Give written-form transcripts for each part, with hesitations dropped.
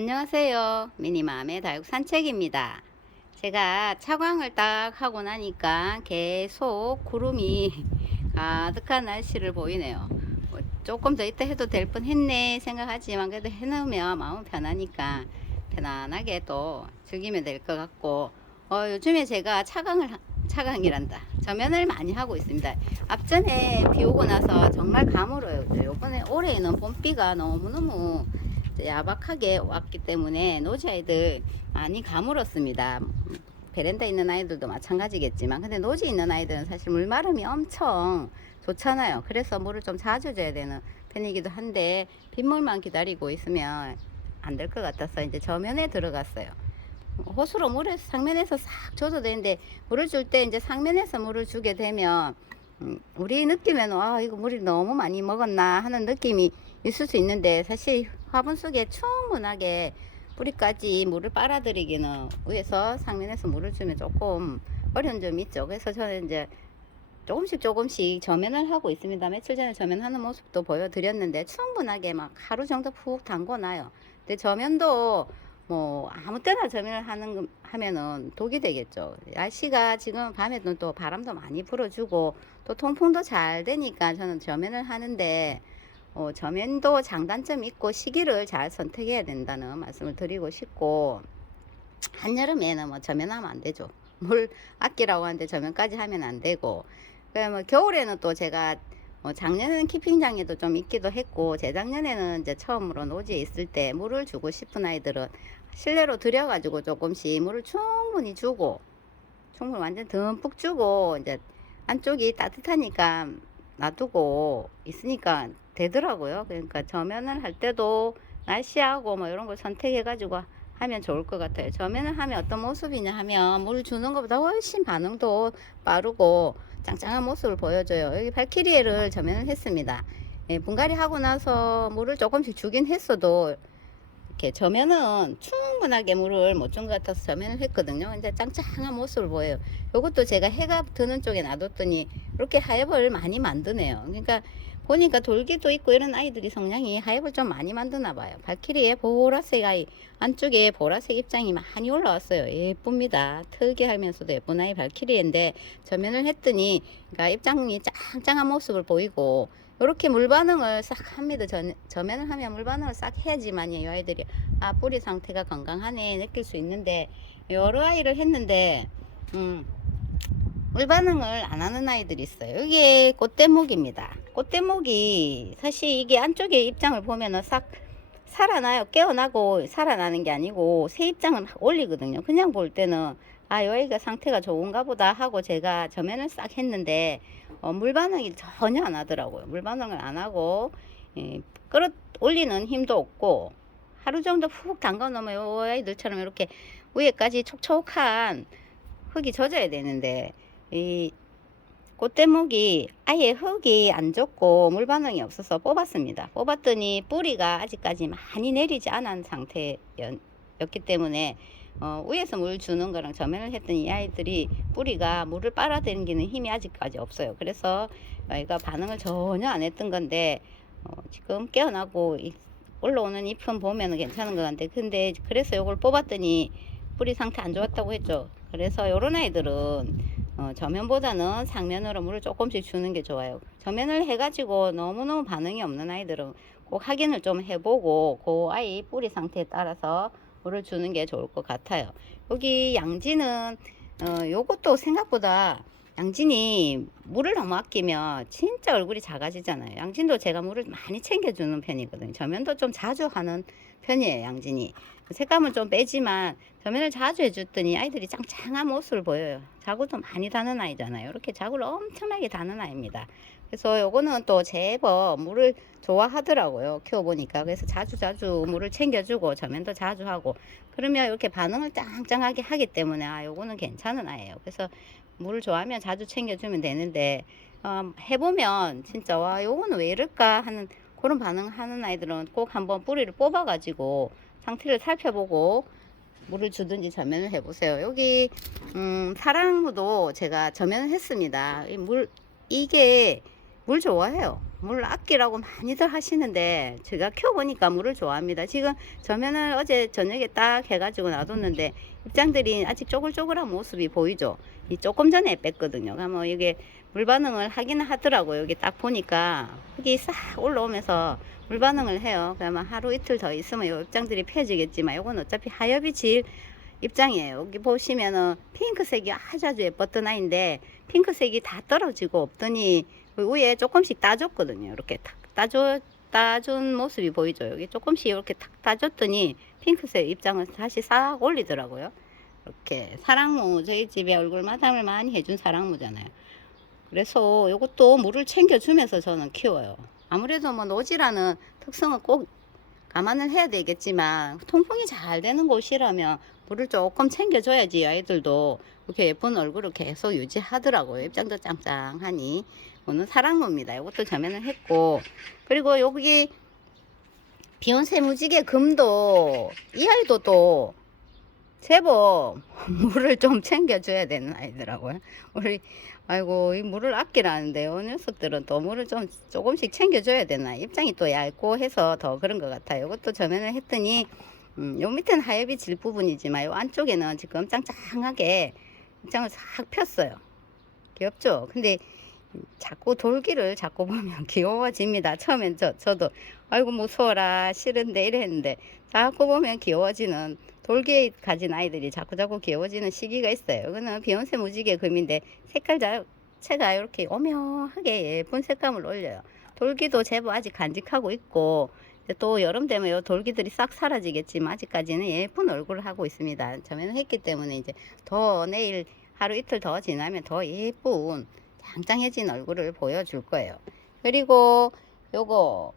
안녕하세요. 미니맘의 다육 산책입니다. 제가 차광을 딱 하고 나니까 계속 구름이 가득한 날씨를 보이네요. 조금 더 있다 해도 될 뻔했네 생각하지만 그래도 해놓으면 마음 편하니까 편안하게 또 즐기면 될 것 같고, 요즘에 제가 차광이란다, 저면을 많이 하고 있습니다. 앞전에 비 오고 나서 정말 가물어요. 요번에 올해는 봄비가 너무너무 야박하게 왔기 때문에 노지 아이들 많이 가물었습니다. 베란다 있는 아이들도 마찬가지겠지만, 근데 노지 있는 아이들은 사실 물마름이 엄청 좋잖아요. 그래서 물을 좀 자주 줘야 되는 편이기도 한데, 빗물만 기다리고 있으면 안 될 것 같아서 이제 저면에 들어갔어요. 호수로 물을 상면에서 싹 줘도 되는데, 물을 줄 때 이제 상면에서 물을 주게 되면 우리 느낌에는 이거 물이 너무 많이 먹었나 하는 느낌이 있을 수 있는데, 사실 화분 속에 충분하게 뿌리까지 물을 빨아들이기는 위해서 상면에서 물을 주면 조금 어려운 점이 있죠. 그래서 저는 이제 조금씩 저면을 하고 있습니다. 며칠 전에 저면하는 모습도 보여드렸는데, 충분하게 막 하루 정도 푹 담궈놔요. 근데 저면도 뭐 아무 때나 저면을 하면은 독이 되겠죠. 날씨가 지금 밤에는 또 바람도 많이 불어주고 또 통풍도 잘 되니까 저는 저면을 하는데, 저면도 장단점이 있고 시기를 잘 선택해야 된다는 말씀을 드리고 싶고, 한여름에는 뭐 저면하면 안 되죠. 물 아끼라고 하는데 저면까지 하면 안 되고, 뭐 겨울에는 또 제가 작년에는 키핑장에도 좀 있기도 했고, 재작년에는 이제 처음으로 노지에 있을 때 물을 주고 싶은 아이들은 실내로 들여가지고 조금씩 물을 충분히 완전 듬뿍 주고, 이제 안쪽이 따뜻하니까 놔두고 있으니까 되더라고요. 그러니까 저면을 할 때도 날씨하고 뭐 이런 걸 선택해 가지고 하면 좋을 것 같아요. 저면을 하면 어떤 모습이냐 하면, 물 주는 것보다 훨씬 반응도 빠르고 짱짱한 모습을 보여줘요. 여기 발키리에를 저면을 했습니다. 예, 분갈이 하고 나서 물을 조금씩 주긴 했어도 이렇게 저면은 충분하게 물을 못 준 것 같아서 저면을 했거든요. 이제 짱짱한 모습을 보여요. 요것도 제가 해가 드는 쪽에 놔뒀더니 이렇게 하엽을 많이 만드네요. 그러니까 보니까 돌기도 있고 이런 아이들이 성향이 하엽을 좀 많이 만드나 봐요. 발키리에 보라색 아이, 안쪽에 보라색 입장이 많이 올라왔어요. 예쁩니다. 특이하면서도 예쁜 아이 발키리인데, 저면을 했더니 그러니까 입장이 짱짱한 모습을 보이고, 이렇게 물 반응을 싹 합니다. 저면을 하면 물 반응을 싹 해야지만 이 아이들이 뿌리 상태가 건강하네 느낄 수 있는데, 여러 아이를 했는데 물 반응을 안 하는 아이들이 있어요. 이게 꽃대목입니다. 꽃대목이 사실 이게 안쪽에 입장을 보면은 싹 살아나요. 깨어나고 살아나는 게 아니고 새 입장을 막 올리거든요. 그냥 볼 때는 이 아이가 상태가 좋은가 보다 하고 제가 저면을 싹 했는데, 물 반응이 전혀 안 하더라고요. 물 반응을 안 하고, 끌어 올리는 힘도 없고, 하루 정도 푹 담가 놓으면 요 아이들처럼 이렇게 위에까지 촉촉한 흙이 젖어야 되는데, 이 꽃대목이 아예 흙이 안 좋고 물 반응이 없어서 뽑았습니다. 뽑았더니 뿌리가 아직까지 많이 내리지 않은 상태였기 때문에, 위에서 물 주는 거랑 저면을 했더니 이 아이들이 뿌리가 물을 빨아당기는 힘이 아직까지 없어요. 그래서 아이가 반응을 전혀 안 했던 건데, 지금 깨어나고 올라오는 잎은 보면 괜찮은 것 같은데, 근데 그래서 이걸 뽑았더니 뿌리 상태 안 좋았다고 했죠. 그래서 요런 아이들은 저면보다는 상면으로 물을 조금씩 주는 게 좋아요. 저면을 해가지고 너무너무 반응이 없는 아이들은 꼭 확인을 좀 해보고 그 아이 뿌리 상태에 따라서 물을 주는 게 좋을 것 같아요. 여기 양지는 요것도 생각보다, 양진이 물을 너무 아끼면 진짜 얼굴이 작아지잖아요. 양진도 제가 물을 많이 챙겨주는 편이거든요. 저면도 좀 자주 하는 편이에요, 양진이. 색감은 좀 빼지만 저면을 자주 해줬더니 아이들이 짱짱한 모습을 보여요. 자구도 많이 다는 아이잖아요. 이렇게 자구를 엄청나게 다는 아이입니다. 그래서 요거는 또 제법 물을 좋아하더라고요, 키워보니까. 그래서 자주 물을 챙겨주고 저면도 자주 하고, 그러면 이렇게 반응을 짱짱하게 하기 때문에 요거는 괜찮은 아이예요. 그래서 물을 좋아하면 자주 챙겨주면 되는데, 해보면 진짜 요거는 왜 이럴까 하는 그런 반응하는 아이들은 꼭 한번 뿌리를 뽑아 가지고 상태를 살펴보고 물을 주든지 저면을 해보세요. 여기 사랑무도 제가 저면을 했습니다. 이게 물 좋아해요. 물 아끼라고 많이들 하시는데 제가 키워보니까 물을 좋아합니다. 지금 저면을 어제 저녁에 딱 해가지고 놔뒀는데 입장들이 아직 쪼글쪼글한 모습이 보이죠. 이 조금 전에 뺐거든요. 그러면 이게 물 반응을 하기는 하더라고요. 여기 딱 보니까 흙이 싹 올라오면서 물 반응을 해요. 그러면 하루 이틀 더 있으면 요 입장들이 펴지겠지만 요건 어차피 하엽이 질 입장이에요. 여기 보시면은 핑크색이 아주 예뻤던 아이인데 핑크색이 다 떨어지고 없더니 그 위에 조금씩 따줬거든요. 이렇게 탁 따준 모습이 보이죠. 여기 조금씩 이렇게 탁 따줬더니 핑크색 입장을 다시 싹 올리더라고요. 이렇게 사랑무, 저희 집에 얼굴 마담을 많이 해준 사랑무잖아요. 그래서 이것도 물을 챙겨주면서 저는 키워요. 아무래도 뭐 노지라는 특성은 꼭 감안을 해야 되겠지만 통풍이 잘 되는 곳이라면 물을 조금 챙겨줘야지 아이들도 이렇게 예쁜 얼굴을 계속 유지하더라고요. 입장도 짱짱하니. 오늘 사랑무입니다. 이것도 저면을 했고, 그리고 여기 비욘세 무지개 금도 이 아이도 또 제법 물을 좀 챙겨줘야 되는 아이더라고요. 우리 아이고 이 물을 아끼라는데 요 녀석들은 또 물을 좀 조금씩 챙겨줘야 되나. 입장이 또 얇고 해서 더 그런 것 같아요. 이것도 저면을 했더니 요 밑에는 하엽이 질 부분이지만 요 안쪽에는 지금 짱짱하게 입장을 싹 폈어요. 귀엽죠? 근데 자꾸 돌기를 자꾸 보면 귀여워집니다. 처음엔 저도 아이고 무서워라 싫은데 이랬는데 자꾸 보면 귀여워지는, 돌기에 가진 아이들이 자꾸 귀여워지는 시기가 있어요. 이거는 비욘세 무지개 금인데 색깔 자체가 이렇게 오묘하게 예쁜 색감을 올려요. 돌기도 제법 아직 간직하고 있고, 또 여름 되면 요 돌기들이 싹 사라지겠지만 아직까지는 예쁜 얼굴을 하고 있습니다. 저면을 했기 때문에 이제 더 내일 하루 이틀 더 지나면 더 예쁜 짱짱해진 얼굴을 보여줄 거예요. 그리고 요거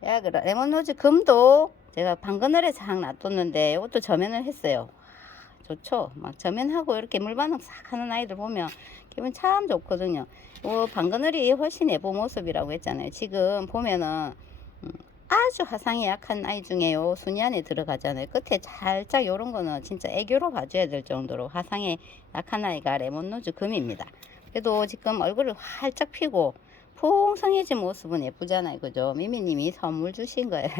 레몬로즈 금도 제가 방그늘에 싹 놔뒀는데 이것도 저면을 했어요. 좋죠. 막 저면하고 이렇게 물 반응 싹 하는 아이들 보면 기분 참 좋거든요. 방그늘이 훨씬 예쁜 모습이라고 했잖아요. 지금 보면은 아주 화상이 약한 아이 중에 요 순위 안에 들어가잖아요. 끝에 살짝 요런 거는 진짜 애교로 봐줘야 될 정도로 화상에 약한 아이가 레몬로즈 금입니다. 그래도 지금 얼굴을 활짝 피고 풍성해진 모습은 예쁘잖아요. 그죠? 미미님이 선물 주신 거예요.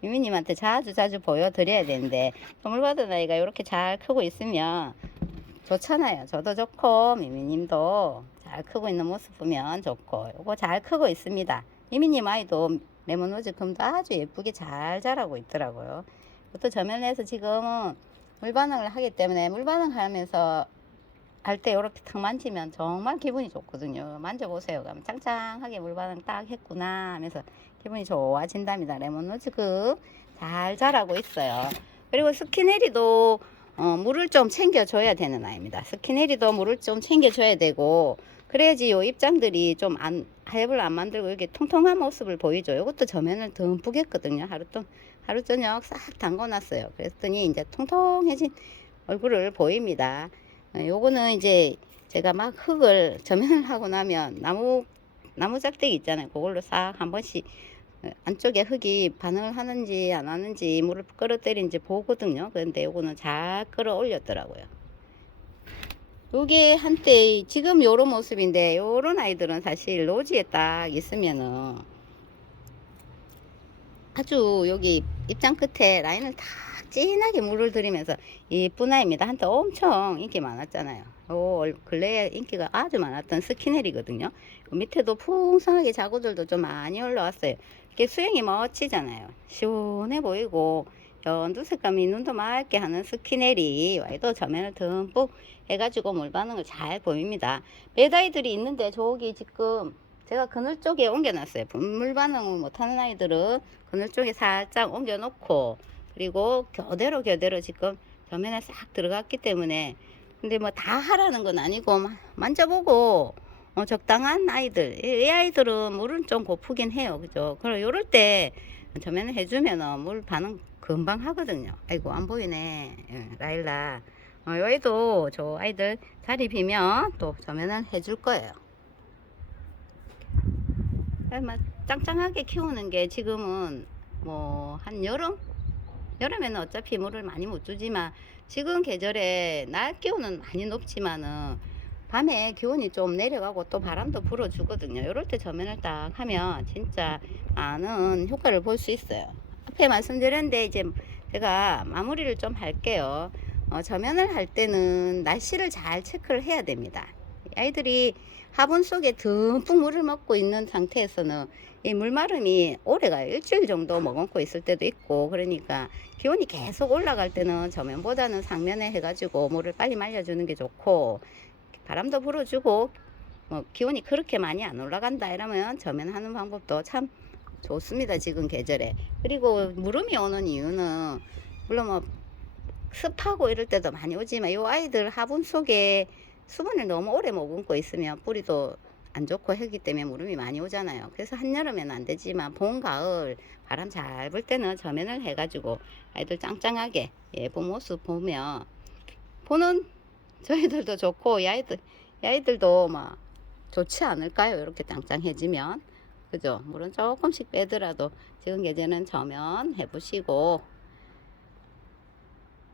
미미님한테 자주 보여드려야 되는데 선물 받은 아이가 이렇게 잘 크고 있으면 좋잖아요. 저도 좋고 미미님도 잘 크고 있는 모습 보면 좋고, 요거 잘 크고 있습니다. 미미님 아이도 레몬로즈 금도 아주 예쁘게 잘 자라고 있더라고요. 이것도 저면에서 지금은 물 반응을 하기 때문에 물 반응하면서 할 때 이렇게 탁 만지면 정말 기분이 좋거든요. 만져보세요. 그러면 짱짱하게 물 반응 딱 했구나 하면서 기분이 좋아진답니다. 레몬로즈 잘 자라고 있어요. 그리고 스키네리도 물을 좀 챙겨줘야 되는 아이입니다. 스키네리도 물을 좀 챙겨줘야 되고, 그래야지 요 입장들이 좀 하엽을 안 만들고 이렇게 통통한 모습을 보이죠. 이것도 저면을 듬뿍 했거든요. 하루 저녁 싹 담궈놨어요. 그랬더니 이제 통통해진 얼굴을 보입니다. 요거는 이제 제가 막 흙을 저면을 하고 나면 나무 짝대기 있잖아요. 그걸로 싹 한 번씩 안쪽에 흙이 반응을 하는지 안 하는지 물을 끌어때리는지 보거든요. 그런데 요거는 잘 끌어올렸더라고요. 요게 한때 지금 요런 모습인데, 요런 아이들은 사실 노지에 딱 있으면은 아주 여기 입장 끝에 라인을 딱 진하게 물을 들이면서 이쁜 아이입니다. 한때 엄청 인기 많았잖아요. 근래에 인기가 아주 많았던 스키넬이거든요. 밑에도 풍성하게 자구들도 좀 많이 올라왔어요. 이게 수영이 멋지잖아요. 시원해 보이고 연두색감이 눈도 맑게 하는 스키넬이 와이도 저면을 듬뿍 해가지고 물 반응을 잘 보입니다. 매다이들이 있는데 저기 지금 제가 그늘 쪽에 옮겨놨어요. 물 반응을 못하는 아이들은 그늘 쪽에 살짝 옮겨놓고, 그리고 교대로 지금 저면에 싹 들어갔기 때문에, 근데 뭐 다 하라는 건 아니고 만져보고 적당한 아이들, 이 아이들은 물은 좀 고프긴 해요. 그죠? 그럼 요럴 때 저면을 해주면 물 반응 금방 하거든요. 아이고 안 보이네. 라일라. 여기도 저 아이들 자리 비면 또 저면을 해줄 거예요. 짱짱하게 키우는 게 지금은 뭐 한 여름에는 어차피 물을 많이 못 주지만 지금 계절에 날 기온은 많이 높지만은 밤에 기온이 좀 내려가고 또 바람도 불어주거든요. 이럴 때 저면을 딱 하면 진짜 많은 효과를 볼 수 있어요. 앞에 말씀드렸는데 이제 제가 마무리를 좀 할게요. 저면을 할 때는 날씨를 잘 체크를 해야 됩니다. 아이들이 화분 속에 듬뿍 물을 먹고 있는 상태에서는 이 물마름이 오래가 일주일 정도 머금고 있을 때도 있고, 그러니까 기온이 계속 올라갈 때는 저면보다는 상면에 해가지고 물을 빨리 말려주는 게 좋고, 바람도 불어주고 기온이 그렇게 많이 안 올라간다 이러면 저면하는 방법도 참 좋습니다, 지금 계절에. 그리고 무름이 오는 이유는 물론 뭐 습하고 이럴 때도 많이 오지만, 요 아이들 화분 속에 수분을 너무 오래 머금고 있으면 뿌리도 안 좋고 하기 때문에 무름이 많이 오잖아요. 그래서 한여름에는 안 되지만 봄, 가을 바람 잘 불 때는 저면을 해가지고 아이들 짱짱하게 예쁜 모습 보면 보는 저희들도 좋고 야이들도 막 좋지 않을까요? 이렇게 짱짱해지면. 그죠? 물은 조금씩 빼더라도 지금 계절은 저면 해보시고,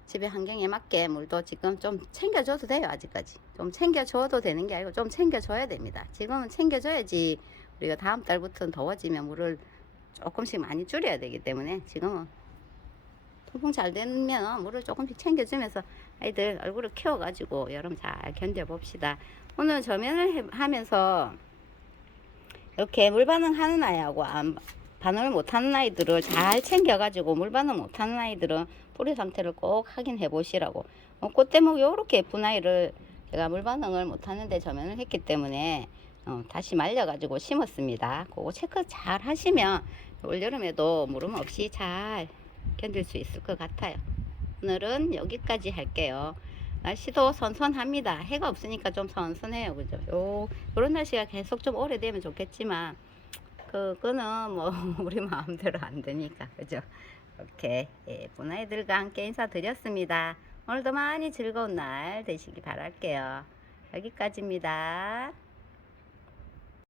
집의 환경에 맞게 물도 지금 좀 챙겨줘도 돼요. 아직까지 좀 챙겨줘도 되는 게 아니고 좀 챙겨줘야 됩니다. 지금은 챙겨줘야지 우리가 다음 달부터는 더워지면 물을 조금씩 많이 줄여야 되기 때문에 지금은 통풍 잘 되면 물을 조금씩 챙겨주면서 아이들 얼굴을 키워가지고 여름 잘 견뎌봅시다. 오늘 저면을 하면서 이렇게 물 반응하는 아이하고 반응을 못하는 아이들을 잘 챙겨가지고, 물 반응 못하는 아이들은 뿌리 상태를 꼭 확인해 보시라고. 꽃대목 요렇게 예쁜 아이를 제가 물 반응을 못하는데 저면을 했기 때문에 다시 말려가지고 심었습니다. 그거 체크 잘 하시면 올여름에도 무름 없이 잘 견딜 수 있을 것 같아요. 오늘은 여기까지 할게요. 날씨도 선선합니다. 해가 없으니까 좀 선선해요. 그죠? 요런 날씨가 계속 좀 오래되면 좋겠지만, 그거는 뭐 우리 마음대로 안 되니까. 그죠? 이렇게 예쁜 아이들과 함께 인사드렸습니다. 오늘도 많이 즐거운 날 되시기 바랄게요. 여기까지입니다.